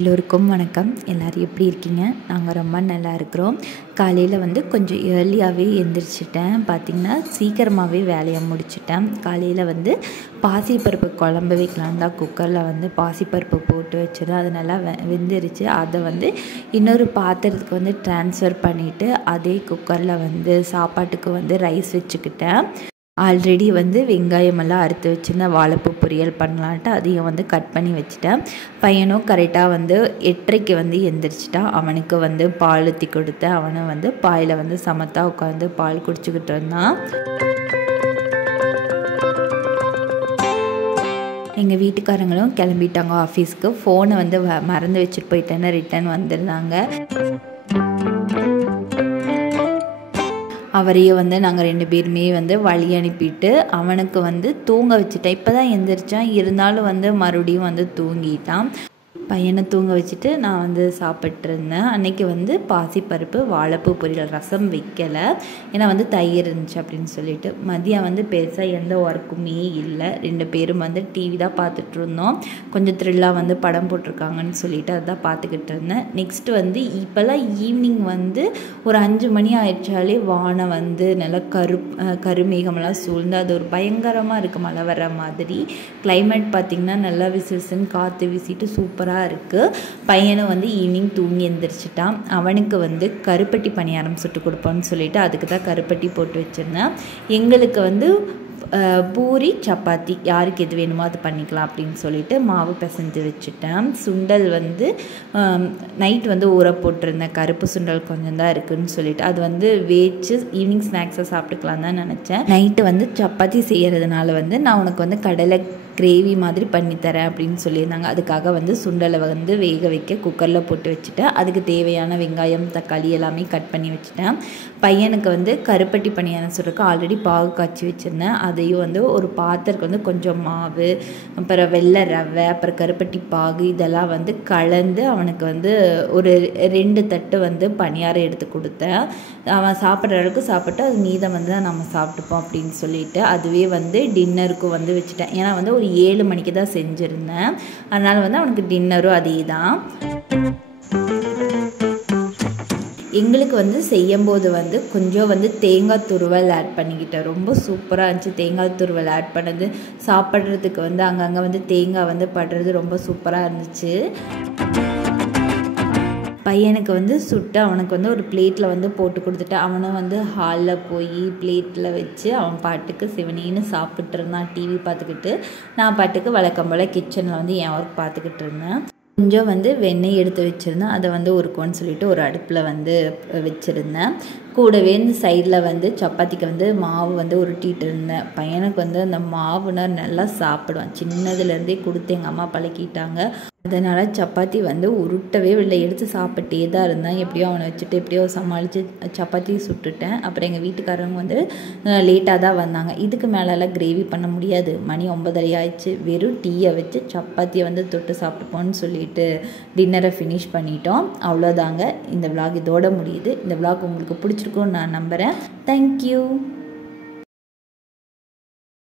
எல்லோருக்கும் வணக்கம். எல்லோரும் எப்படி இருக்கீங்க? நாங்கள் ரொம்ப நல்லா இருக்கிறோம். காலையில் வந்து கொஞ்சம் ஏர்லியாகவே எழுந்திரிச்சிட்டேன். பார்த்திங்கன்னா சீக்கிரமாகவே வேலையை முடிச்சிட்டேன். காலையில் வந்து பாசிப்பருப்பு குழம்பு வைக்கலாம் தான் குக்கரில் வந்து பாசிப்பருப்பு போட்டு வச்சிருந்தேன். அது நல்லா வெந்துருச்சு. அதை வந்து இன்னொரு பாத்திரத்துக்கு வந்து ட்ரான்ஸ்ஃபர் பண்ணிவிட்டு அதே குக்கரில் வந்து சாப்பாட்டுக்கு வந்து ரைஸ் வச்சுக்கிட்டேன். ஆல்ரெடி வந்து வெங்காயமெல்லாம் அறுத்து வச்சுருந்தேன். வாழைப்பூ பொரியல் பண்ணலான்ட்டு அதையும் வந்து கட் பண்ணி வச்சுட்டேன். பையனும் கரெக்டாக வந்து 8:30க்கு வந்து எந்திரிச்சிட்டான். அவனுக்கு வந்து பால் ஊற்றி கொடுத்தேன். அவனும் வந்து பாயில் வந்து சமத்தா உட்காந்து பால் குடிச்சிக்கிட்டு இருந்தான். எங்கள் வீட்டுக்காரங்களும் கிளம்பிட்டாங்க ஆஃபீஸ்க்கு. ஃபோனை வந்து மறந்து வச்சுட்டு போயிட்டேன்னு ரிட்டன் வந்துருந்தாங்க. அவரையும் வந்து நாங்கள் 2 பேருமே வந்து வழி அனுப்பிட்டு அவனுக்கு வந்து தூங்க வச்சுட்டேன். இப்போ தான் எந்திரிச்சான். இருந்தாலும் வந்து மறுபடியும் வந்து தூங்கிட்டான். பையனை தூங்க வச்சுட்டு நான் வந்து சாப்பிட்ருந்தேன். அன்றைக்கி வந்து பாசிப்பருப்பு வாழைப்பூ பொரியல், ரசம் வைக்கலை. ஏன்னா வந்து தயிர் இருந்துச்சு அப்படின்னு சொல்லிட்டு. மதியம் வந்து பெருசாக எந்த ஒர்க்குமே இல்லை. 2 பேரும் வந்து டிவி தான் பார்த்துட்ருந்தோம். கொஞ்சம் த்ரில்லாக வந்து படம் போட்டிருக்காங்கன்னு சொல்லிட்டு அதுதான் பார்த்துக்கிட்டு இருந்தேன். நெக்ஸ்ட்டு வந்து இப்போல்லாம் ஈவினிங் வந்து ஒரு 5 மணி ஆயிடுச்சாலே வானம் வந்து நல்லா கருமேகமெல்லாம் சூழ்ந்து அது ஒரு பயங்கரமாக இருக்குது. மழை வர மாதிரி கிளைமேட் பார்த்திங்கன்னா நல்லா விசுவிசுன்னு காற்று வீசிட்டு சூப்பராக இருக்குது. பையனும் வந்து ஈவினிங் தூங்கி எந்திரிச்சிட்டான். அவனுக்கு வந்து கருப்பட்டி பணியாரம் சுட்டு கொடுப்போன்னு சொல்லிட்டு அதுக்கு தான் கருப்பட்டி போட்டு வச்சுருந்தேன். எங்களுக்கு வந்து பூரி சப்பாத்தி யாருக்கு எது வேணுமோ அது பண்ணிக்கலாம் அப்படின்னு சொல்லிட்டு மாவு பிசைஞ்சு வச்சுட்டேன். சுண்டல் வந்து நைட் வந்து ஊற போட்டிருந்தேன். கருப்பு சுண்டல் கொஞ்சம் தான் இருக்குதுன்னு சொல்லிட்டு அது வந்து வேச்சு ஈவினிங் ஸ்நாக்ஸாக சாப்பிட்டுக்கலாம் தான் நினச்சேன். நைட்டு வந்து சப்பாத்தி செய்கிறதுனால வந்து நான் உனக்கு வந்து கடலை கிரேவி மாதிரி பண்ணித்தரேன் அப்படின்னு சொல்லியிருந்தாங்க. அதுக்காக வந்து சுண்டலை வந்து வேக வைக்க குக்கரில் போட்டு வச்சுட்டேன். அதுக்கு தேவையான வெங்காயம் தக்காளி எல்லாமே கட் பண்ணி வச்சுட்டேன். பையனுக்கு வந்து கருப்பட்டி பணியாரம் சொல்கிறதுக்கு ஆல்ரெடி பாகு காய்ச்சி வச்சுருந்தேன். அதையும் வந்து ஒரு பாத்திரத்துக்கு வந்து கொஞ்சம் மாவு, அப்புறம் வெள்ளை ரவை, அப்புறம் கருப்பட்டி பாகு இதெல்லாம் வந்து கலந்து அவனுக்கு வந்து ஒரு 2 தட்டு வந்து பணியாரம் எடுத்து கொடுத்தேன். அவன் சாப்பிட்ற அளவுக்கு சாப்பிட்டு அது மீதம் வந்து நம்ம சாப்பிட்டுப்போம் அப்படின்னு சொல்லிட்டு அதுவே வந்து டின்னருக்கும் வந்து வச்சுட்டேன். ஏன்னா வந்து ஒரு 7 மணிக்கு தான் செஞ்சுருந்தேன். அதனால் வந்து அவனுக்கு டின்னரும் அதே தான். எங்களுக்கு வந்து செய்யும்போது வந்து கொஞ்சம் வந்து தேங்காய் துருவல் ஆட் பண்ணிக்கிட்டேன். ரொம்ப சூப்பராக இருந்துச்சு. தேங்காய் துருவல் ஆட் பண்ணது சாப்பிட்றதுக்கு வந்து அங்கங்கே வந்து தேங்காய் வந்து படுறது ரொம்ப சூப்பராக இருந்துச்சு. பையனுக்கு வந்து சுட்டு அவனுக்கு வந்து ஒரு பிளேட்டில் வந்து போட்டு கொடுத்துட்டு அவனும் வந்து ஹாலில் போய் பிளேட்டில் வச்சு அவன் பாட்டுக்கு சிவனேன்னு சாப்பிட்டு இருந்தான். டிவி பார்த்துக்கிட்டு நான் பாட்டுக்கு வழக்கம் போல் கிச்சனில் வந்து என் ஒர்க் பார்த்துக்கிட்டு இருந்தேன். கொஞ்சம் வந்து வெண்ணெய் எடுத்து வச்சுருந்தேன். அதை வந்து உருக்குன்னு சொல்லிட்டு ஒரு அடுப்பில் வந்து வச்சுருந்தேன். கூடவே இந்த சைடில் வந்து சப்பாத்திக்கு வந்து மாவு வந்து உருட்டிகிட்டு இருந்தேன். பையனுக்கு வந்து அந்த மாவுனா நல்லா சாப்பிடுவான். சின்னதுலேருந்தே கொடுத்து எங்கள் அம்மா பழக்கிட்டாங்க. அதனால் சப்பாத்தி வந்து உருட்டவே இல்லை, எடுத்து சாப்பிட்டே தான் இருந்தேன். எப்படியோ அவனை வச்சுட்டு எப்படியோ சமாளித்து சப்பாத்தி சுட்டுட்டேன். அப்புறம் எங்கள் வீட்டுக்காரங்க வந்து லேட்டாக தான் வந்தாங்க. இதுக்கு மேலெல்லாம் கிரேவி பண்ண முடியாது. மணி 9:30 ஆயிடுச்சு. வெறும் டீயை வச்சு சப்பாத்தியை வந்து தொட்டு சாப்பிட்டுப்போன்னு சொல்லிட்டு டின்னரை ஃபினிஷ் பண்ணிட்டோம். அவ்வளோதாங்க. இந்த விளாக் இதோட முடியுது. இந்த விளாக் உங்களுக்கு பிடிச்சிருக்கும்னு நான் நம்புகிறேன். தேங்க்யூ.